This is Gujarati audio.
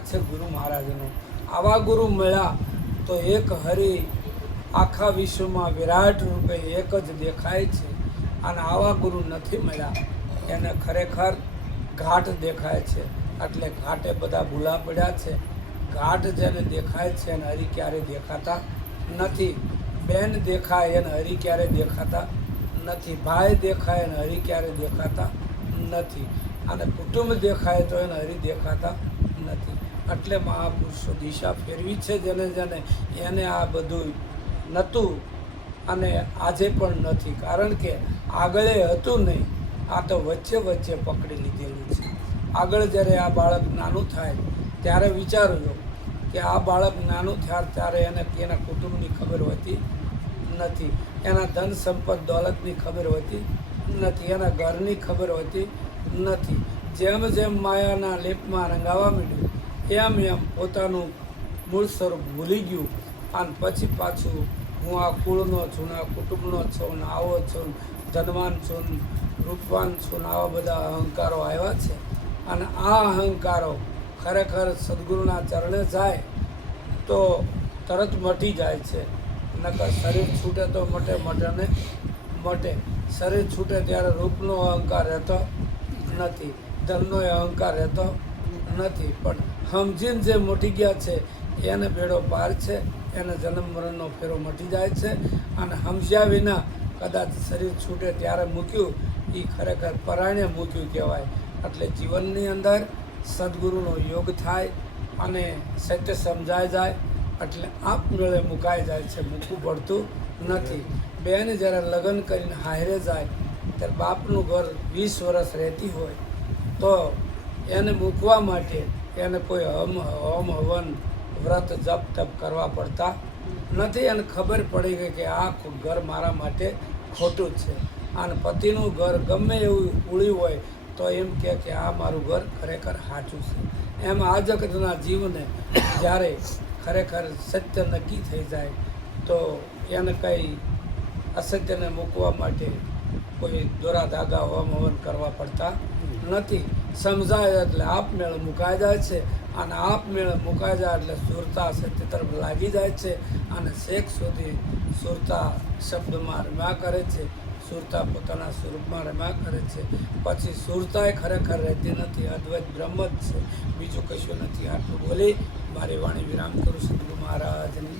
છે ગુરુ મહારાજનો. આવા ગુરુ મળ્યા તો એક હરિ આખા વિશ્વમાં વિરાટ રૂપે એક જ દેખાય છે. અને આવા ગુરુ નથી મળ્યા એને ખરેખર ઘાટ દેખાય છે. એટલે ઘાટે બધા ભૂલા પડ્યા છે. ઘાટ જેને દેખાય છે એને હરિ ક્યારેય દેખાતા નથી. બેન દેખાય એને હરિ ક્યારેય દેખાતા નથી. ભાઈ દેખાય એને હરિ ક્યારેય દેખાતા નથી. અને કુટુંબ દેખાય તો એને હરિ દેખાતા નથી. એટલે મહાપુરુષો દિશા ફેરવી છે જેને જેને એને આ બધું નહોતું અને આજે પણ નથી. કારણ કે આગળ હતું નહીં, આ તો વચ્ચે વચ્ચે પકડી લીધેલું છે. આગળ જ્યારે આ બાળક નાનું થાય ત્યારે વિચારજો કે આ બાળક નાનું થાય ત્યારે એને એના કુટુંબની ખબર હોતી નથી, એના ધન સંપત્તિ દોલતની ખબર હોતી નથી, એના ઘરની ખબર હોતી નથી. જેમ જેમ માયાના લેપમાં રંગાવા માંડ્યું એમ એમ પોતાનું મૂળ સ્વરૂપ ભૂલી ગયું. અને પછી પાછું હું આ કુળનો છું, આ કુટુંબનો છું, ને આવો છું, ધનવાન છું, રૂપવાન છું, આવા બધા અહંકારો આવ્યા છે. અને આ અહંકારો ખરેખર સદગુરુના ચરણે જાય તો તરત મટી જાય છે. નકર શરીર છૂટે તો મટે, મટે ને મટે. શરીર છૂટે ત્યારે રૂપનો અહંકાર રહેતો નથી, ધનનો અહંકાર રહેતો નથી. પણ સમજીને જે મટી ગયા છે એને બેડો પાર છે, એને જન્મ મરણનો ફેરો મટી જાય છે. અને સમજ્યા વિના કદાચ શરીર છૂટે ત્યારે મૂક્યું એ ખરેખર પરાયણે મૂક્યું કહેવાય. એટલે જીવનની અંદર સદગુરુનો યોગ થાય અને સત્ય સમજાય જાય એટલે આપમેળે મુકાઈ જાય છે, મૂકવું પડતું નથી. બેન જ્યારે લગ્ન કરીને હારે જાય ત્યારે બાપનું ઘર 20 વર્ષ રહેતી હોય તો એને મૂકવા માટે એને કોઈ હોમ હવન વ્રત જપ તપ કરવા પડતા નથી. અને ખબર પડી ગઈ કે આ ઘર મારા માટે ખોટું છે. અને પતિનું ઘર ગમે એવું ઉળ્યું હોય તો એમ કે આ મારું ઘર ખરેખર સાચું છે. એમ આ જગતના જીવને જ્યારે ખરેખર સત્ય નક્કી થઈ જાય તો એને કંઈ અસત્યને મૂકવા માટે કોઈ દોરા ધાગા હોમ હવન કરવા પડતા નથી. સમજાય એટલે આપમેળે મુકાઈ જાય છે. અને આપમેળે મુકાઈ જાય એટલે સુરતા સત્ય તરફ લાગી જાય છે. અને છેક સુધી સુરતા શબ્દમાં રમ્યા કરે છે, સુરતા પોતાના સ્વરૂપમાં રમ્યા કરે છે. પછી સુરતાએ ખરેખર રહેતી નથી, અદ્વૈત બ્રહ્મ જ છે, બીજું કશું નથી. આટલું બોલી મારી વાણી વિરામ કરું. સદગુરુ મહારાજની